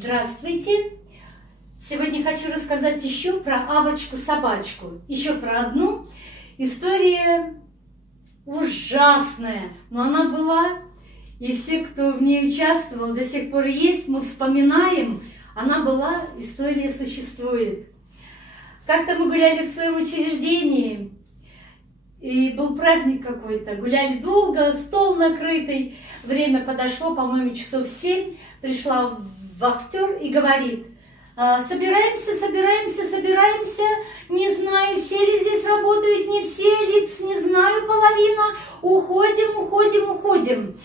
Здравствуйте! Сегодня хочу рассказать еще про Авочку-собачку. Еще про одну. История ужасная, но она была, и все, кто в ней участвовал, до сих пор есть, мы вспоминаем, она была, история существует. Как-то мы гуляли в своем учреждении, и был праздник какой-то, гуляли долго, стол накрытый, время подошло, по-моему, часов 7, пришла вахтер и говорит: собираемся, не знаю, все ли здесь работают, не все, лиц не знаю, половина, уходим,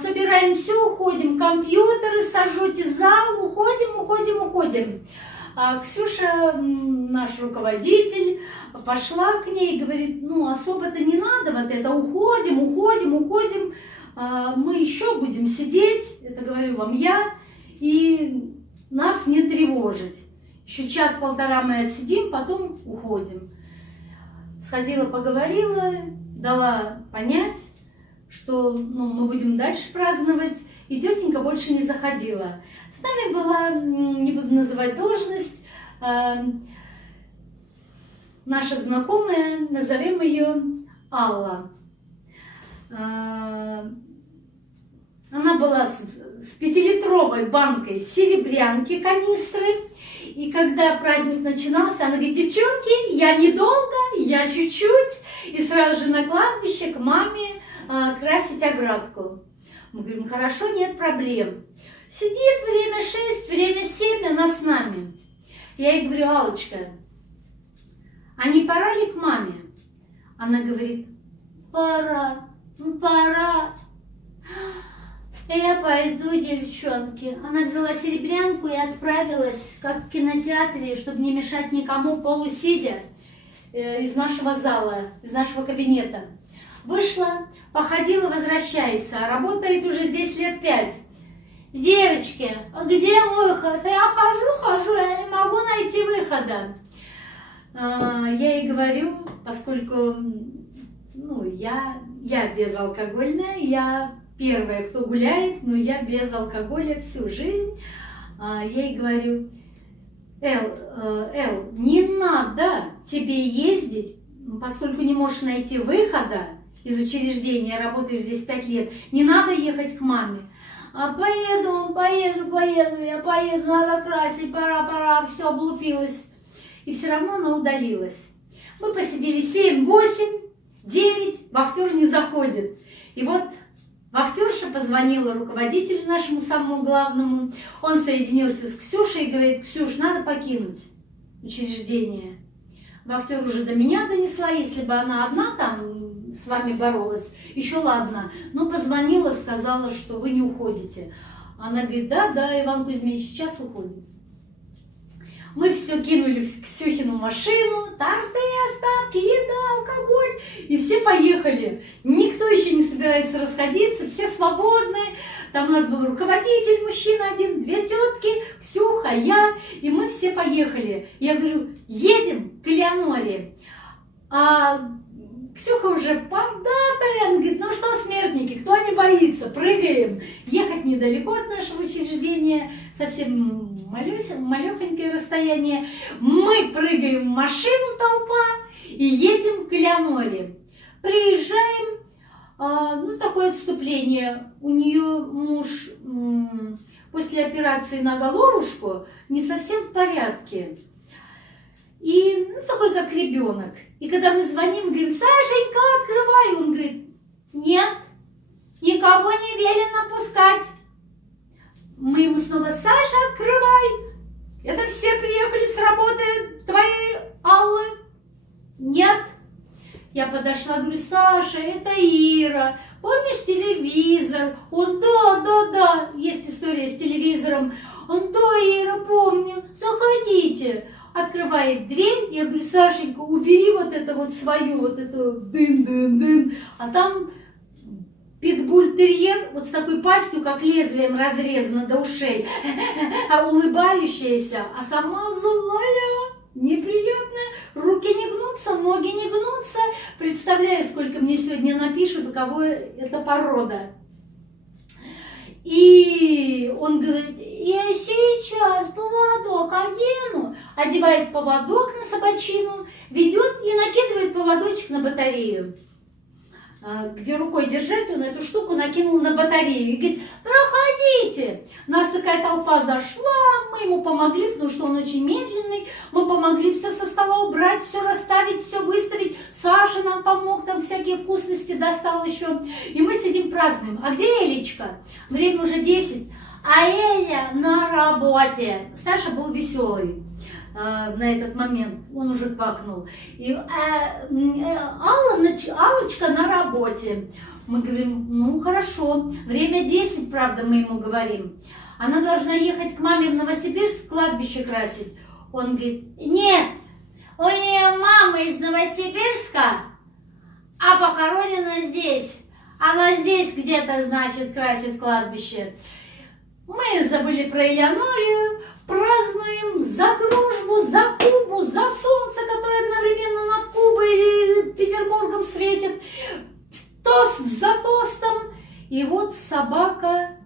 собираем все, уходим, компьютеры, сожжете зал, уходим. Ксюша, наш руководитель, пошла к ней и говорит: ну, особо-то не надо вот это, уходим, мы еще будем сидеть, это говорю вам я, и нас не тревожить. Еще час-полтора мы отсидим, потом уходим. Сходила, поговорила, дала понять, что мы будем дальше праздновать, и тетенька больше не заходила. С нами была, не буду называть должность, наша знакомая, назовем ее Алла. Она была с 5-литровой банкой серебрянки, канистры. И когда праздник начинался, она говорит: девчонки, я недолго, я чуть-чуть. И сразу же на кладбище к маме красить оградку. Мы говорим: хорошо, нет проблем. Сидит время 6, время 7, она с нами. Я ей говорю: Аллочка, а не пора ли к маме? Она говорит: пора. Я пойду, девчонки. Она взяла серебрянку и отправилась, как в кинотеатре, чтобы не мешать никому, полусидя, из нашего зала, из нашего кабинета. Вышла, походила, возвращается, а работает уже здесь лет 5. Девочки, где выход? Я хожу, я не могу найти выхода. Я ей говорю, поскольку я безалкогольная, я первая, кто гуляет, но я без алкоголя всю жизнь. Я ей говорю: Эл, не надо тебе ездить, поскольку не можешь найти выхода из учреждения, работаешь здесь 5 лет, не надо ехать к маме. Поеду, надо красить, пора, все, облупилась. И все равно она удалилась. Мы посидели 7, 8, 9, вахтер не заходит. И вот вахтерша позвонила руководителю нашему самому главному. Он соединился с Ксюшей и говорит: Ксюш, надо покинуть учреждение. Вахтер уже до меня донесла, если бы она одна там с вами боролась, еще ладно. Но позвонила, сказала, что вы не уходите. Она говорит: да, Иван Кузьмич, сейчас уходим. Мы все кинули в Ксюхину машину, торты, остатки, еда, алкоголь, и все поехали. Никто еще не собирается расходиться, все свободны. Там у нас был руководитель, мужчина один, 2 тетки, Ксюха, я, и мы все поехали. Я говорю: едем к Элеоноре. А Ксюха уже поддатая, она говорит: ну что, смертники, кто не боится, прыгаем. Ехать недалеко от нашего учреждения, совсем малехонькое расстояние. Мы прыгаем в машину, толпа, и едем к Элеоноре. Приезжаем, такое отступление. У нее муж после операции на головушку не совсем в порядке. И такой, как ребенок. И когда мы звоним, говорим: Сашенька, открывай. Он говорит: нет, никого не велено пускать. Мы ему снова: Саша, открывай. Это все приехали с работы твоей Аллы. Нет. Я подошла, говорю: Саша, это Ира. Помнишь телевизор? Он: да, есть история с телевизором. Он: да, Ира, помню, заходите. Открывает дверь, я говорю: Сашенька, убери вот это вот свое, вот это дын. А там питбуль-терьер вот с такой пастью, как лезвием разрезано до ушей, улыбающаяся, а сама злая, неприятная, руки не гнутся, ноги не гнутся. Представляю, сколько мне сегодня напишут, у кого это порода. И он говорит, я сейчас поводок одену, одевает поводок на собачину, ведет и накидывает поводочек на батарею. Где рукой держать, он эту штуку накинул на батарею и говорит, проходите. У нас такая толпа зашла, мы ему помогли, потому что он очень медленный, мы помогли все со стола убрать, все расставить, все выставить. Саша нам помог, там всякие вкусности достал еще. И мы сидим празднуем. А где Элечка? Время уже 10, а Эля на работе. Саша был веселый на этот момент, он уже квакнул. И Аллочка на работе. Мы говорим, ну хорошо, время 10, правда, мы ему говорим. Она должна ехать к маме в Новосибирск, кладбище красить. Он говорит, нет, у нее мама из Новосибирска, а похоронена здесь. Она здесь где-то, значит, красит кладбище. Мы забыли про Элеонорию, празднуем за дружбу, за Кубу, за солнце, которое одновременно над Кубой и Петербургом светит. Тост за тостом. И вот собака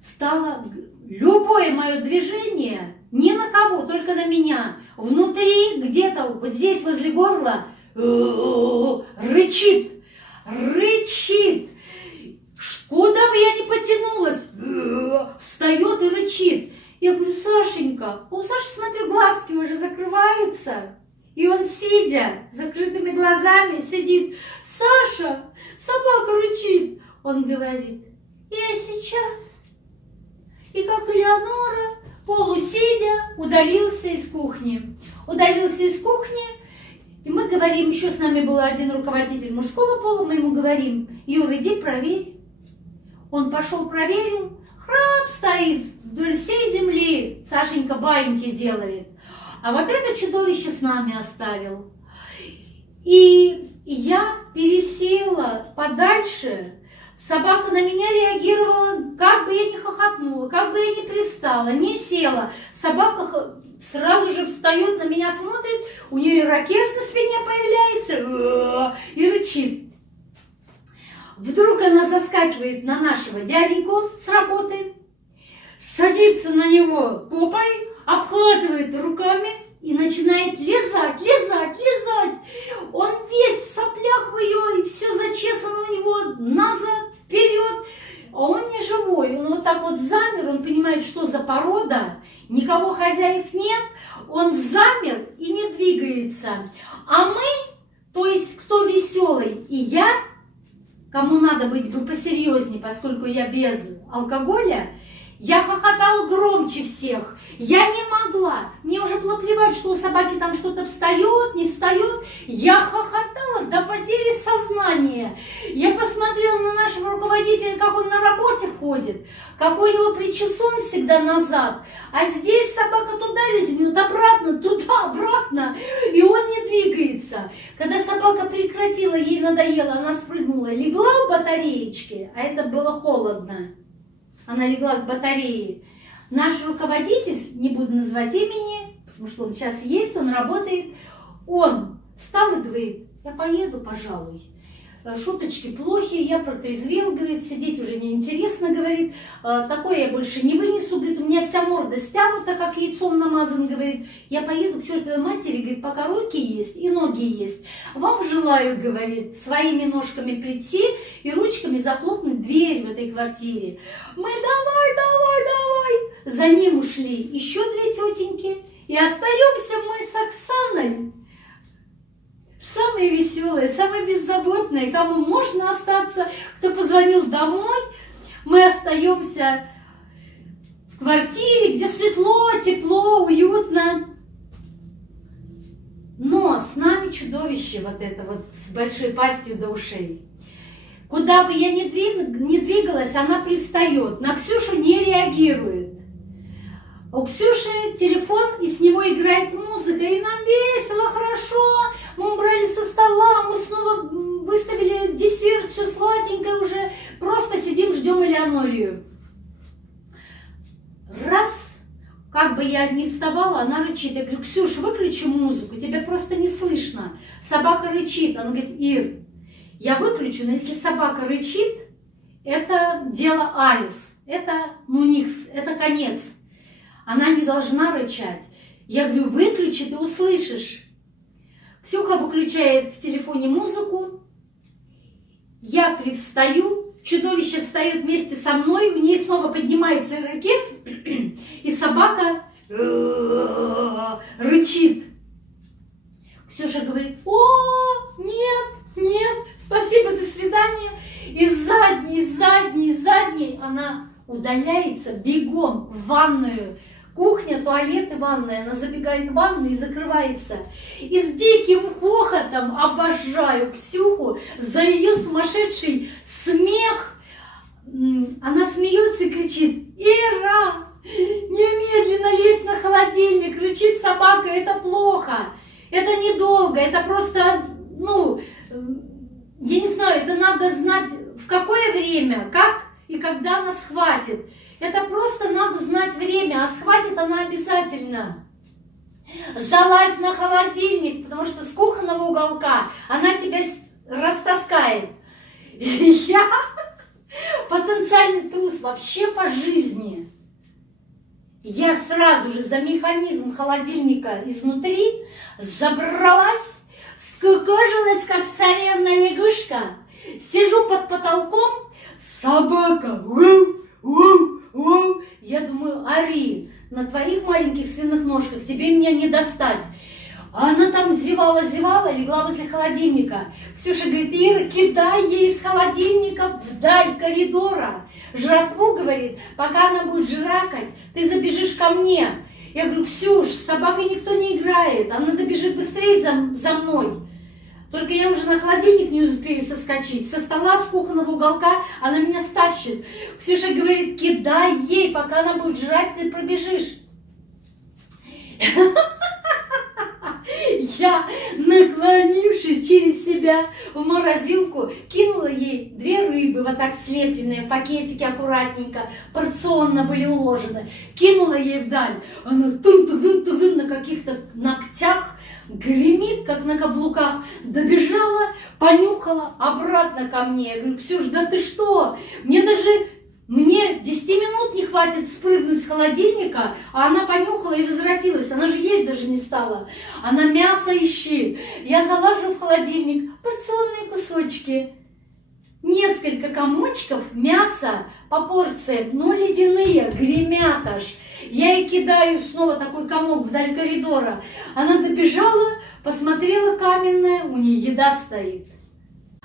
стала... Любое мое движение, ни на кого, только на меня, внутри, где-то вот здесь, возле горла, рычит, рычит. Куда бы я ни потянулась, встает и рычит. Я говорю, Сашенька, у Саши, смотрю, глазки уже закрываются. И он, сидя, с закрытыми глазами, сидит. Саша, собака рычит. Он говорит, я сейчас. И как Элеонора, полусидя, удалился из кухни. Удалился из кухни, и мы говорим, еще с нами был один руководитель мужского пола, мы ему говорим, Юр, иди проверь. Он пошел, проверил, храп стоит вдоль всей земли, Сашенька баиньки делает. А вот это чудовище с нами оставил. И я пересела подальше, собака на меня реагировала, как бы я ни хохотнула, как бы я ни пристала, не села. Собака сразу же встает, на меня смотрит, у нее ирокез на спине появляется и рычит. Вдруг она заскакивает на нашего дяденьку с работы, садится на него попой, обхватывает руками и начинает лизать, лизать, лизать. Он весь в соплях в ее, и все зачесано у него назад, вперед. А он не живой, он вот так вот замер, он понимает, что за порода, никого хозяев нет, он замер и не двигается. А мы, то есть кто веселый, и я, кому надо быть бы посерьезнее, поскольку я без алкоголя, я хохотала громче всех. Я не могла. Мне уже было плевать, что у собаки там что-то встает, не встает. Я хохотала до потери сознания. Я посмотрела на нашего руководителя, как он на работе ходит, какой у него причесон всегда назад. А здесь собака туда лизнет, обратно, туда, обратно. И он не двигается. Когда собака прекратила, ей надоело, она спрыгнула, легла в батареечке, а это было холодно. Она легла к батарее. Наш руководитель, не буду называть имени, потому что он сейчас есть, он работает, он встал и говорит, я поеду, пожалуй. Шуточки плохие, я протрезвел, говорит, сидеть уже неинтересно, говорит, такое я больше не вынесу, говорит, у меня вся морда стянута, как яйцом намазан, говорит, я поеду к чертовой матери, говорит, пока руки есть и ноги есть. Вам желаю, говорит, своими ножками прийти и ручками захлопнуть дверь в этой квартире. Мы давай, за ним ушли еще две тетеньки, и остаемся мы с Оксаной. Самые веселые, самые беззаботные, кому можно остаться, кто позвонил домой. Мы остаемся в квартире, где светло, тепло, уютно. Но с нами чудовище вот это вот с большой пастью до ушей. Куда бы я ни двигалась, она привстает. На Ксюшу не реагирует. У Ксюши телефон, и с него играет музыка, и нам весело, хорошо. Мы убрали со стола, мы снова выставили десерт, все сладенькое уже. Просто сидим, ждем Элеонорию. Раз, как бы я ни вставала, она рычит. Я говорю, Ксюша, выключи музыку, тебя просто не слышно. Собака рычит. Она говорит, Ир, я выключу, но если собака рычит, это дело Алис. это, ну, это конец. Она не должна рычать. Я говорю, выключи, ты услышишь. Ксюха выключает в телефоне музыку. Я привстаю, чудовище встает вместе со мной, в ней снова поднимается ирокез, и собака рычит. Ксюша говорит, о, нет, нет, спасибо, до свидания. Из задней она удаляется бегом в ванную. Кухня, туалет и ванная. Она забегает в ванну и закрывается. И с диким хохотом обожаю Ксюху за ее сумасшедший смех. Она смеется и кричит, Ира, немедленно лезь на холодильник, рычит собака, это плохо. Это недолго, это просто, ну, я не знаю, это надо знать, в какое время, как и когда она схватит. Это просто надо знать время, а схватит она обязательно. Залазь на холодильник, потому что с кухонного уголка она тебя растаскает. Я потенциальный трус вообще по жизни. Я сразу же за механизм холодильника изнутри забралась, скукожилась, как царевна-лягушка. Сижу под потолком, собака, я думаю, ори, на твоих маленьких свиных ножках тебе меня не достать. А она там зевала, легла возле холодильника. Ксюша говорит, Ира, кидай ей из холодильника вдаль коридора. Жратву, говорит, пока она будет жракать, ты забежишь ко мне. Я говорю, Ксюш, с собакой никто не играет, она добежит быстрее за мной. Только я уже на холодильник не успею соскочить. Со стола, с кухонного уголка она меня стащит. Ксюша говорит, кидай ей, пока она будет жрать, ты пробежишь. Я, наклонившись через себя в морозилку, кинула ей 2 рыбы, вот так слепленные, в пакетике аккуратненько, порционно были уложены. Кинула ей вдаль. Она тун-тун-тун-тун на каких-то ногтях гремит, как на каблуках. Добежала, понюхала, обратно ко мне. Я говорю, Ксюш, да ты что? Мне 10 минут не хватит спрыгнуть с холодильника, а она понюхала и возвратилась. Она же есть даже не стала. Она мясо ищет. Я залажу в холодильник порционные кусочки. Несколько комочков мяса по порции, но ледяные, гремят аж. Я ей кидаю снова такой комок вдаль коридора. Она добежала, посмотрела каменная, у нее еда стоит.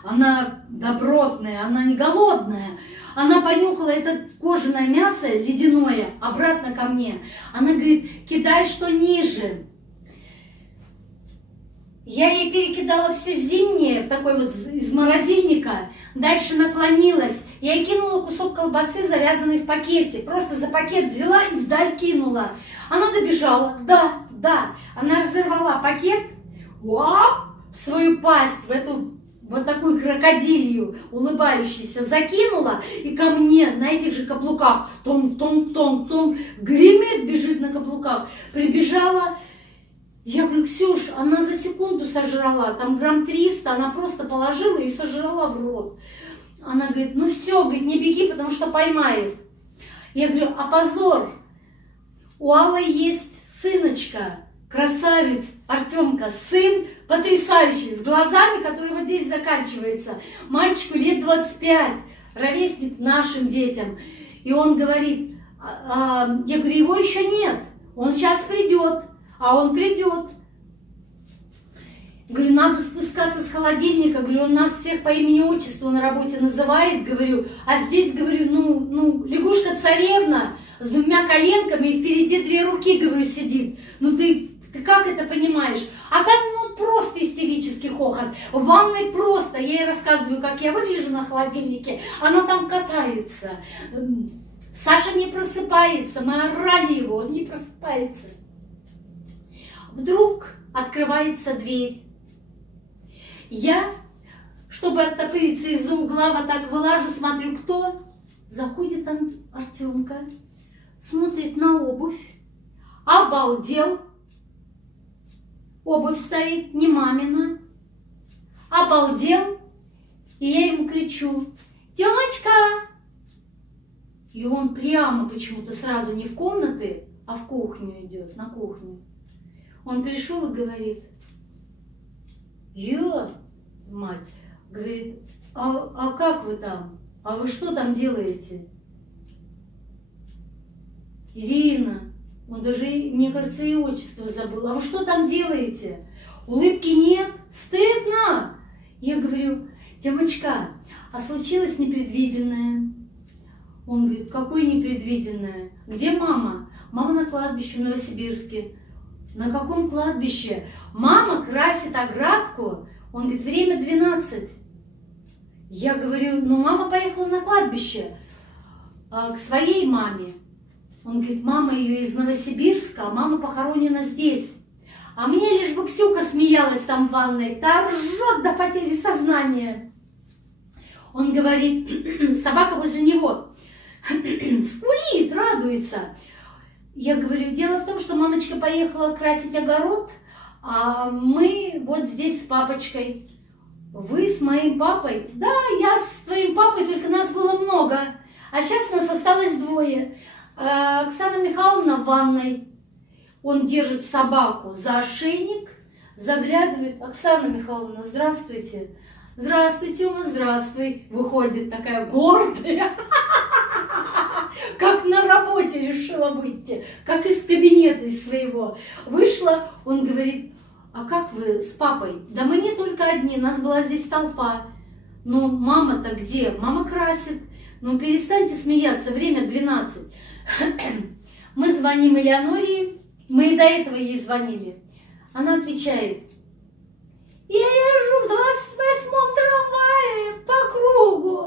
Она добротная, она не голодная. Она понюхала это кожаное мясо, ледяное, обратно ко мне. Она говорит, кидай что ниже. Я ей перекидала все зимнее, в такой вот из морозильника. Дальше наклонилась. Я ей кинула кусок колбасы, завязанный в пакете. Просто за пакет взяла и вдаль кинула. Она добежала. Да. Она разорвала пакет, в свою пасть, в эту вот такую крокодилью улыбающуюся закинула, и ко мне на этих же каблуках том, гремит, бежит на каблуках. Прибежала, я говорю, Ксюш, она за секунду сожрала, там грамм 300, она просто положила и сожрала в рот. Она говорит, ну все, говорит, не беги, потому что поймает. Я говорю, а позор, у Аллы есть сыночка, красавец Артемка, сын потрясающий, с глазами, которые вот здесь заканчиваются. Мальчику лет 25, ровесник нашим детям. И он говорит, я говорю, его еще нет, он сейчас придет, а он придет. Говорю, надо спускаться с холодильника, говорю, он нас всех по имени-отчеству на работе называет, говорю, а здесь, говорю, ну, лягушка-царевна с 2 коленками и впереди 2 руки, говорю, сидит. Ну ты как это понимаешь? А там, ну, просто истерический хохот. В ванной просто. Я ей рассказываю, как я выгляжу на холодильнике. Она там катается. Саша не просыпается. Мы орали его, он не просыпается. Вдруг открывается дверь. Я, чтобы оттопыриться из-за угла, вот так вылажу, смотрю, кто. Заходит Артемка, смотрит на обувь, обалдел. Обувь стоит, не мамина. Обалдел. И я ему кричу, Тёмочка, И он прямо почему-то сразу не в комнаты, а в кухню идет, на кухню. Он пришел и говорит: мать, говорит, а как вы там? А вы что там делаете? Ирина, он даже, мне кажется, и отчество забыл. А вы что там делаете? Улыбки нет? Стыдно? Я говорю: Тёмочка, а случилось непредвиденное? Он говорит: какое непредвиденное? Где мама? Мама на кладбище в Новосибирске. На каком кладбище? Мама красит оградку. Он говорит: время 12. Я говорю: ну мама поехала на кладбище к своей маме. Он говорит: мама ее из Новосибирска, а мама похоронена здесь. А мне лишь бы Ксюха смеялась там в ванной, та ржет до потери сознания. Он говорит: собака возле него скулит, радуется. Я говорю: дело в том, что мамочка поехала красить огород, а мы вот здесь с папочкой. Вы с моим папой? Да, я с твоим папой, только нас было много. А сейчас нас осталось двое. Оксана Михайловна в ванной. Он держит собаку за ошейник, заглядывает: Оксана Михайловна, здравствуйте. Здравствуйте, Тёма, здравствуй. Выходит такая гордая, как на работе решила выйти, как из кабинета из своего. Вышла, он говорит: а как вы с папой? Да мы не только одни, нас была здесь толпа. Ну, мама-то где? Мама красит. Ну, перестаньте смеяться, время 12. Мы звоним Элеоноре, мы и до этого ей звонили. Она отвечает: я езжу в 28-м трамвае по кругу.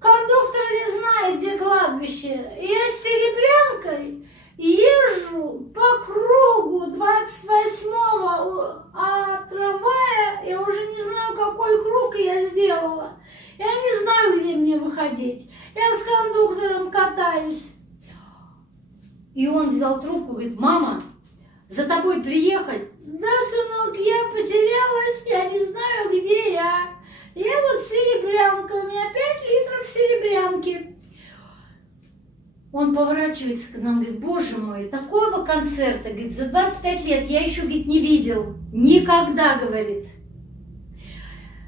Кондуктор не знает, где кладбище. Я с серебрянкой езжу по кругу 28-го трамвая. Я уже не знаю, какой круг я сделала. Я не знаю, где мне выходить. Я с кондуктором катаюсь. И он взял трубку и говорит: мама, за тобой приехать? Да, сынок, я потерялась, я не знаю, где я. Я вот серебрянка, у меня 5 литров серебрянки. Он поворачивается к нам, говорит: боже мой, такого концерта, говорит, за 25 лет я еще, говорит, не видел. Никогда, говорит.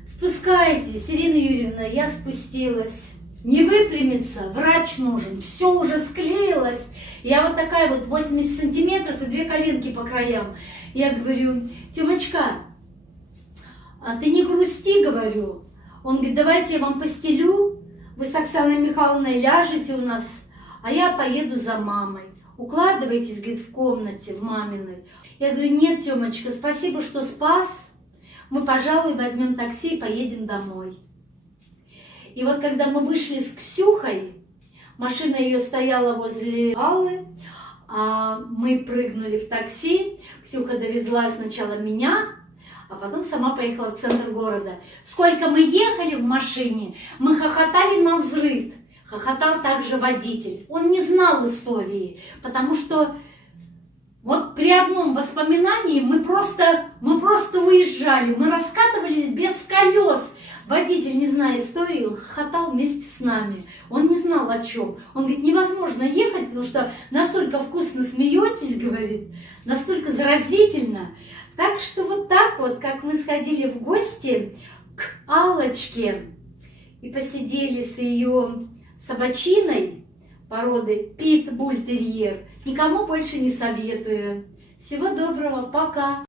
Спускайтесь, Ирина Юрьевна, я спустилась. Не выпрямиться, врач нужен, все уже склеилось. Я вот такая вот 80 сантиметров и 2 коленки по краям. Я говорю: Тёмочка, а ты не грусти, говорю. Он говорит: давайте я вам постелю, вы с Оксаной Михайловной ляжете у нас, а я поеду за мамой. Укладывайтесь, говорит, в комнате, в маминой. Я говорю: нет, Тёмочка, спасибо, что спас. Мы, пожалуй, возьмем такси и поедем домой. И вот когда мы вышли с Ксюхой, машина ее стояла возле Аллы, а мы прыгнули в такси. Ксюха довезла сначала меня, а потом сама поехала в центр города. Сколько мы ехали в машине, мы хохотали навзрыд. Хохотал также водитель. Он не знал истории, потому что вот при одном воспоминании мы просто уезжали, мы раскатывались без колес. Водитель, не зная истории, он хохотал вместе с нами. Он не знал о чем. Он говорит: невозможно ехать, потому что настолько вкусно смеетесь, говорит, настолько заразительно. Так что вот так вот, как мы сходили в гости к Аллочке и посидели с ее собачиной породы питбуль-терьер, никому больше не советую. Всего доброго, пока!